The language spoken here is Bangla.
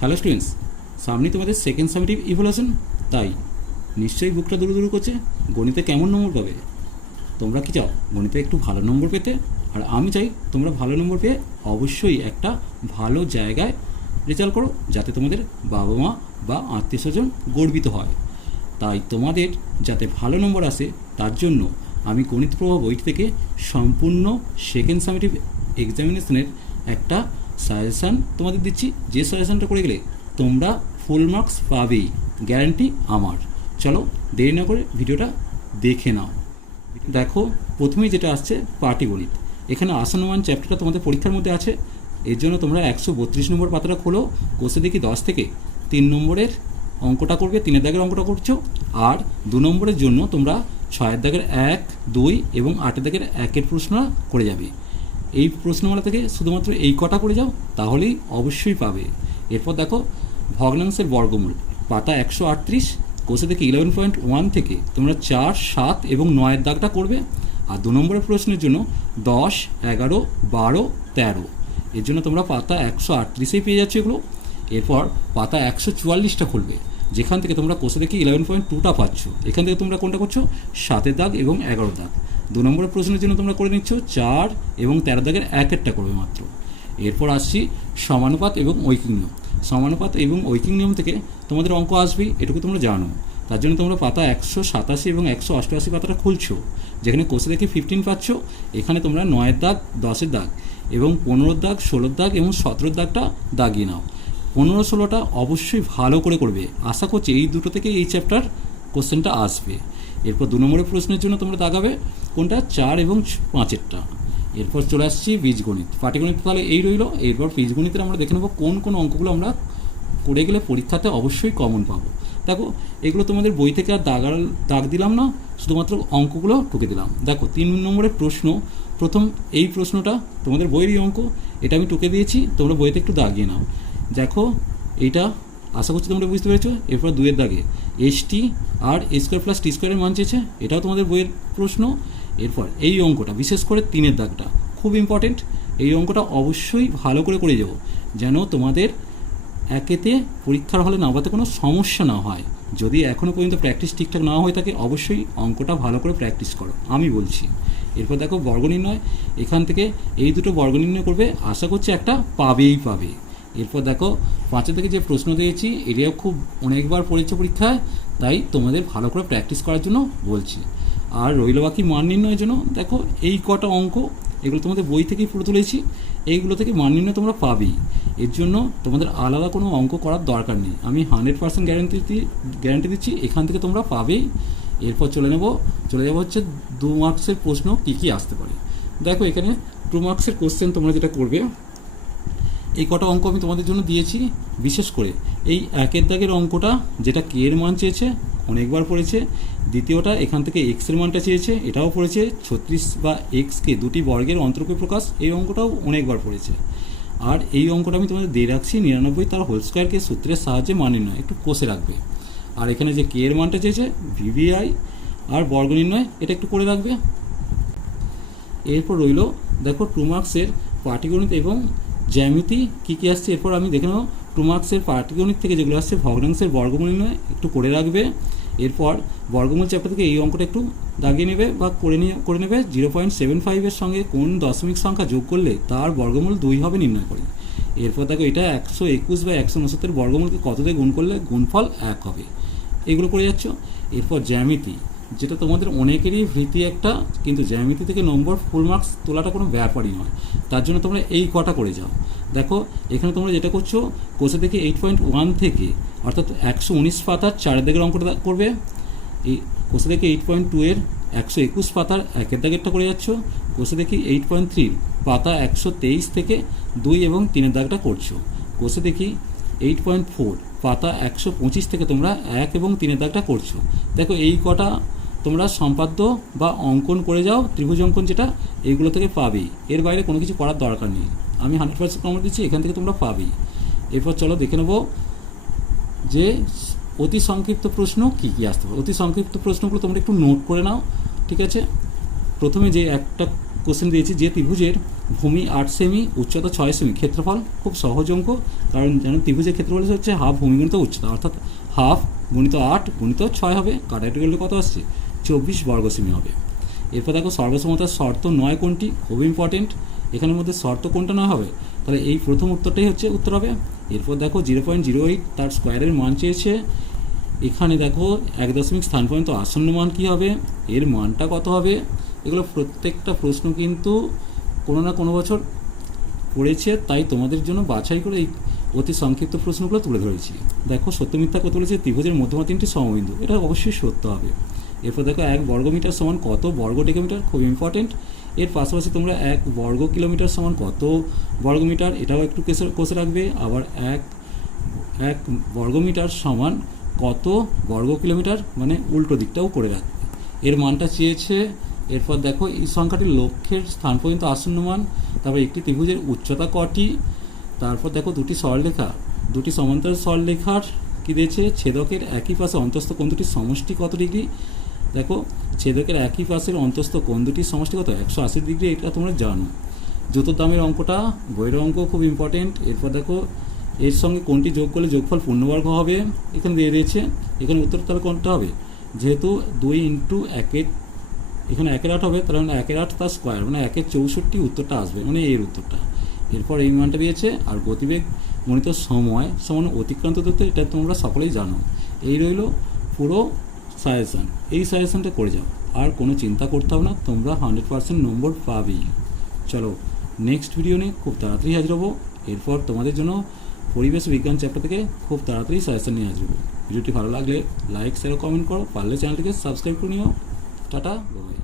হ্যালো স্টুডেন্টস সামনে তোমাদের সেকেন্ড সামিটিভ ইভলিউশন তাই নিশ্চয়ই বুকটা দূর দূর করছে, গণিতে কেমন নম্বর পাবে? তোমরা কি চাও, গণিতে একটু ভালো নম্বর পেতে? আর আমি চাই তোমরা ভালো নম্বর পেয়ে অবশ্যই একটা ভালো জায়গায় রেজাল্ট করো, যাতে তোমাদের বাবা মা বা আত্মীয় স্বজন গর্বিত হয়। তাই তোমাদের যাতে ভালো নম্বর আসে, তার জন্য আমি গণিত প্রভাব বই থেকে সম্পূর্ণ সেকেন্ড সামিটিভ এক্সামিনেশনের একটা সাজেশান তোমাদের দিচ্ছি। যে সাজেশানটা করে গেলে তোমরা ফুল মার্কস পাবেই গ্যারান্টি আমার। চলো দেরি না করে ভিডিওটা দেখে নাও। দেখো প্রথমেই যেটা আসছে পাটিগণিত এখানে আসানমান চ্যাপ্টারটা তোমাদের পরীক্ষার মধ্যে আছে। এর জন্য তোমরা একশো বত্রিশ নম্বর পাতাটা খোলো। কোষে দেখি দশ থেকে তিন নম্বরের অঙ্কটা করবে, তিনের দাগের অঙ্কটা করছ। আর দু নম্বরের জন্য তোমরা ছয়ের দাগের এক, দুই এবং আটের দাগের একের প্রশ্ন করে যাবে। এই প্রশ্নমালা থেকে শুধুমাত্র এই কটা করে যাও, তাহলেই অবশ্যই পাবে। এরপর দেখো, ভগ্নাংশের বর্গমূল, পাতা একশো আটত্রিশ, কোষে থেকে ইলেভেন পয়েন্ট ওয়ান থেকে তোমরা চার, সাত এবং নয়ের দাগটা করবে। আর দু নম্বরের প্রশ্নের জন্য দশ, এগারো, বারো, তেরো। এর জন্য তোমরা পাতা একশো আটত্রিশেই পেয়ে যাচ্ছ এগুলো। এরপর পাতা একশো চুয়াল্লিশটা খুলবে। যেখান থেকে তোমরা কোষে দেখে ইলেভেন পয়েন্ট টুটা পাচ্ছ, এখান থেকে তোমরা কোনটা করছ? সাতের দাগ এবং এগারো দাগ। দু নম্বরের প্রশ্নের জন্য তোমরা করে নিচ্ছ, চার এবং তেরো দাগের এক একটা করবে মাত্র। এরপর আসছি সমানুপাত এবং ঐকিং নিয়ম। সমানুপাত এবং ঐকিং নিয়ম থেকে তোমাদের অঙ্ক আসবেই এটুকু তোমরা জানো। তার জন্য তোমরা পাতা একশো সাতাশি এবং একশো অষ্টআশি পাতাটা খুলছো, যেখানে কোষে দেখে ফিফটিন পাচ্ছ, এখানে তোমরা নয়ের দাগ, দশের দাগ এবং পনেরোর দাগ, ষোলোর দাগ এবং সতেরোর দাগটা দাগিয়ে নাও। পনেরো ষোলোটা অবশ্যই ভালো করে করবে। আশা করছি এই দুটো থেকে এই চ্যাপ্টার কোশ্চেনটা আসবে। এরপর দু নম্বরের প্রশ্নের জন্য তোমরা দাগাবে, কোনটা? চার এবং পাঁচেরটা। এরপর চলে আসছি বীজগণিত। পাটিগণিত তাহলে এই রইল। এরপর বীজগণিতের আমরা দেখে নেব কোন কোন অঙ্কগুলো আমরা করে গেলে পরীক্ষাতে অবশ্যই কমন পাবো। দেখো, এগুলো তোমাদের বই থেকে আর দাগার, দাগ দিলাম না, শুধুমাত্র অঙ্কগুলো টুকে দিলাম। দেখো, তিন নম্বরের প্রশ্ন, প্রথম এই প্রশ্নটা তোমাদের বইয়েরই অঙ্ক, এটা আমি টুকে দিয়েছি, তোমরা বইতে একটু দাগিয়ে নাও। দেখো, এইটা আশা করছি তোমরা বুঝতে পেরেছ, এরপর দুয়ের দাগে। এস টি আর এ স্কোয়ার প্লাস টি স্কোয়ারের মান চেয়েছে, এটাও তোমাদের বইয়ের প্রশ্ন। এরপর এই অঙ্কটা, বিশেষ করে তিনের দাগটা, খুব ইম্পর্টেন্ট এই অঙ্কটা অবশ্যই ভালো করে করে যাব যেন তোমাদের একেতে পরীক্ষার হলে নামাতে কোনো সমস্যা না হয়। যদি এখনও পর্যন্ত প্র্যাকটিস ঠিকঠাক না হয়ে থাকে, অবশ্যই অঙ্কটা ভালো করে প্র্যাকটিস করো, আমি বলছি। এরপর দেখো বর্গ নির্ণয় এখান থেকে এই দুটো বর্গ নির্ণয় করবে, আশা করছি একটা পাবেই পাবে। এরপর দেখো, পাঁচের থেকে যে প্রশ্ন দিয়েছি, এটাও খুব অনেকবার পড়েছে পরীক্ষায়, তাই তোমাদের ভালো করে প্র্যাকটিস করার জন্য বলছি। আর রইল বাকি মান নির্ণয়ের জন্য, দেখো এই কটা অঙ্ক, এগুলো তোমাদের বই থেকেই পুরো তুলেছি, এইগুলো থেকে মান নির্ণয় তোমরা পাবেই। এর জন্য তোমাদের আলাদা কোনো অঙ্ক করার দরকার নেই। আমি হান্ড্রেড পার্সেন্ট গ্যারান্টি গ্যারান্টি দিচ্ছি, এখান থেকে তোমরা পাবেই। এরপর চলে নেব, চলে যাব হচ্ছে দু মার্কসের প্রশ্ন, কী কী আসতে পারে। দেখো এখানে টু মার্কসের কোশ্চেন তোমরা যেটা করবে এই কটা অঙ্ক আমি তোমাদের জন্য দিয়েছি, বিশেষ করে এই একের দাগের অঙ্কটা, যেটা কে এর মান চেয়েছে, অনেকবার পড়েছে, দ্বিতীয়টা এখান থেকে এক্সের মানটা চেয়েছে, এটাও পড়েছে, ছত্রিশ বা এক্সকে দুটি বর্গের অন্তর্কে প্রকাশ, এই অঙ্কটাও অনেকবার পড়েছে। আর এই অঙ্কটা আমি তোমাদের দিয়ে রাখছি নিরানব্বই তার হোল স্কোয়ারকে সূত্রের সাহায্যে মান নয়, একটু কষে রাখবে। আর এখানে যে কে এর মানটা চেয়েছে ভিভিআই আর বর্গ নির্ণয়, এটা একটু করে রাখবে। এরপর রইল, দেখো টু মার্কসের পাটিগণিত এবং জ্যামিতি, কী কী আসছে? এরপর আমি দেখে নেব টু মার্কসের পাটিগণিত থেকে যেগুলো আসছে, ভগ্নাংশের বর্গমূল একটু করে রাখবে। এরপর বর্গমূল চ্যাপ্টার থেকে এই অঙ্কটা একটু দাগিয়ে নেবে বা করে নিয়ে, করে নেবে। জিরো পয়েন্ট সেভেন ফাইভের সঙ্গে কোন দশমিক সংখ্যা যোগ করলে তার বর্গমূল দুই হবে নির্ণয় করে। এরপর দেখো এটা একশো একুশ বা একশো উনসত্তর বর্গমূলকে কত দিয়ে গুণ করলে গুণফল এক হবে? এগুলো করে যাচ্ছ। এরপর জ্যামিতি। যেটা তোমাদের অনেকেরই ভীতি একটা, কিন্তু জ্যামিতি থেকে নম্বর ফুল মার্কস তোলাটা কোনো ব্যাপারই নয়। তার জন্য তোমরা এই কটা করে যাও। দেখো, এখানে তোমরা যেটা করছ, কোষে থেকে এইট পয়েন্ট ওয়ান থেকে, অর্থাৎ একশো উনিশ পাতার চার দিকের অঙ্কটা করবে। এই কোষে থেকে এইট পয়েন্ট টু এর একশো একুশ পাতার একের দাগেরটা করে যাচ্ছ। কোষে দেখি এইট পয়েন্ট থ্রি পাতা একশো তেইশ থেকে দুই এবং তিনের দাগটা করছ। কোষে দেখি এইট পয়েন্ট ফোর পাতা একশো পঁচিশ থেকে তোমরা এক এবং তিনের দাগটা করছ। দেখো, এই কটা তোমরা সম্পাদ্য বা অঙ্কন করে যাও ত্রিভুজ অঙ্কন যেটা, এইগুলো থেকে পাবেই। এর বাইরে কোনো কিছু করার দরকার নেই। আমি হান্ড্রেড পার্সেন্ট নম্বর দিচ্ছি, এখান থেকে তোমরা পাবেই। এরপর চলো দেখে নেব যে অতি সংক্ষিপ্ত প্রশ্ন কী কী আসতে পারে। অতি সংক্ষিপ্ত প্রশ্নগুলো তোমরা একটু নোট করে নাও, ঠিক আছে? প্রথমে যে একটা কোশ্চেন দিয়েছি, যে ত্রিভুজের ভূমি আট সেমি, উচ্চতা ছয় সেমি, ক্ষেত্রফল খুব সহজ অঙ্ক, কারণ যেন ত্রিভুজের ক্ষেত্রফল হচ্ছে হাফ ভূমি গুণিত উচ্চতা, অর্থাৎ হাফ গুণিত আট গুণিত ছয় হবে। কাটাটি করলে কত আসছে? চব্বিশ বর্গ সেমি হবে। এরপর দেখো সর্বসমতার শর্ত নয় কোনটি? খুব ইম্পর্টেন্ট এখানের মধ্যে শর্ত কোনটা না হবে? তাহলে এই প্রথম উত্তরটাই হচ্ছে উত্তর হবে। এরপর দেখো জিরো পয়েন্ট জিরো এইট তার স্কোয়ারের মান চেয়েছে। এখানে দেখো এক দশমিক স্থান পর্যন্ত আসন্ন মান কী হবে? এর মানটা কত হবে? এগুলো প্রত্যেকটা প্রশ্ন কিন্তু কোনো না কোনো বছর পড়েছে, তাই তোমাদের জন্য বাছাই করে এই অতি সংক্ষিপ্ত প্রশ্নগুলো তুলে ধরেছি। দেখো সত্য মিথ্যা কত বলেছে ত্রিভুজের মধ্যমা তিনটি সমবিন্দু। এটা অবশ্যই সত্য হবে। এরপর দেখো এক বর্গ মিটার সমান কত? বর্গ ডেকামিটার খুব ইম্পর্টেন্ট এর পাশাপাশি তোমরা এক বর্গ কিলোমিটার সমান কত বর্গ মিটার এটাও একটু কষে রাখবে। আবার এক এক বর্গমিটার সমান কত বর্গ কিলোমিটার? মানে উল্টো দিকটাও করে রাখবে। এর মানটা চেয়েছে, এরপর দেখো এই সংখ্যাটির লক্ষ্যের স্থান পর্যন্ত আসন্ন মান, তারপর একটি ত্রিভুজের উচ্চতা কটি? তারপর দেখো দুটি সরলরেখা। দুটি সমান্তরাল সরলরেখার কী দিয়েছে? ছেদকের একই পাশে অন্তস্থ কোন দুটির সমষ্টি কত ডিগ্রি? দেখো ছেদকের একই পাশের অন্তস্থ কোন দুটি সমষ্টি কত? একশো আশি ডিগ্রি এটা তোমরা জানো। জুতোর দামের অঙ্কটা, বইয়ের অঙ্ক খুব ইম্পর্টেন্ট এরপর দেখো, এর সঙ্গে কোনটি যোগ করলে যোগফল পূর্ণবর্গ হবে? এখানে দিয়ে দিয়েছে। এখানে উত্তর তাহলে কোনটা হবে? যেহেতু দুই ইন্টু একের, এখানে একের আট হবে, তাহলে একের আট তার স্কোয়ার মানে একের চৌষট্টি উত্তরটা আসবে মানে এর উত্তরটা। এরপর এই মানটা দিয়েছে, আর গতিবেগ গণিত সময়, সমান অতিক্রান্ত দূরত্ব এটা তোমরা সকলেই জানো। এই রইল পুরো সাজেশন এই সাজেশানটা করে যাও। আর কোনো চিন্তা করতে হবে না, তোমরা হান্ড্রেড পার্সেন্ট নম্বর পাবেই চলো নেক্সট ভিডিও নিয়ে খুব তাড়াতাড়ি হাজির হব। এরপর তোমাদের জন্য পরিবেশ বিজ্ঞান চ্যাপ্টার থেকে খুব তাড়াতাড়ি সাজেশন নিয়ে আসব ভিডিওটি ভালো লাগলে লাইক শেয়ার কমেন্ট করো। পারলে চ্যানেলটিকে সাবস্ক্রাইব করে নিও। Tata bye